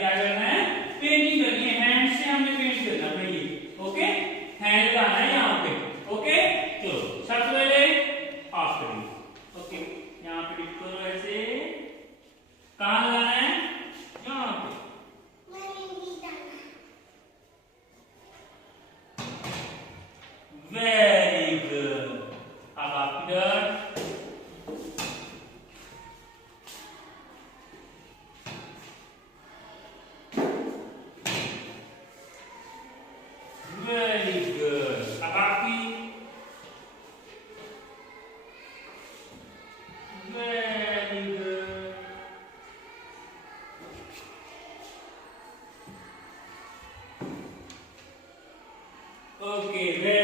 क्या करना है, पेंटिंग करनी है, हैंड से हमने पेंट करना है ये, ओके, हैंड लगाना है यहाँ पे, ओके। चलो सबसे पहले ऑफ करिए, ओके, यहाँ पे टिक करो ऐसे, कहाँ लगाना है, यहाँ पे, वेरी गुड। अब आप इधर वेरी गुड। अब आपकी वेरी गुड। ओके।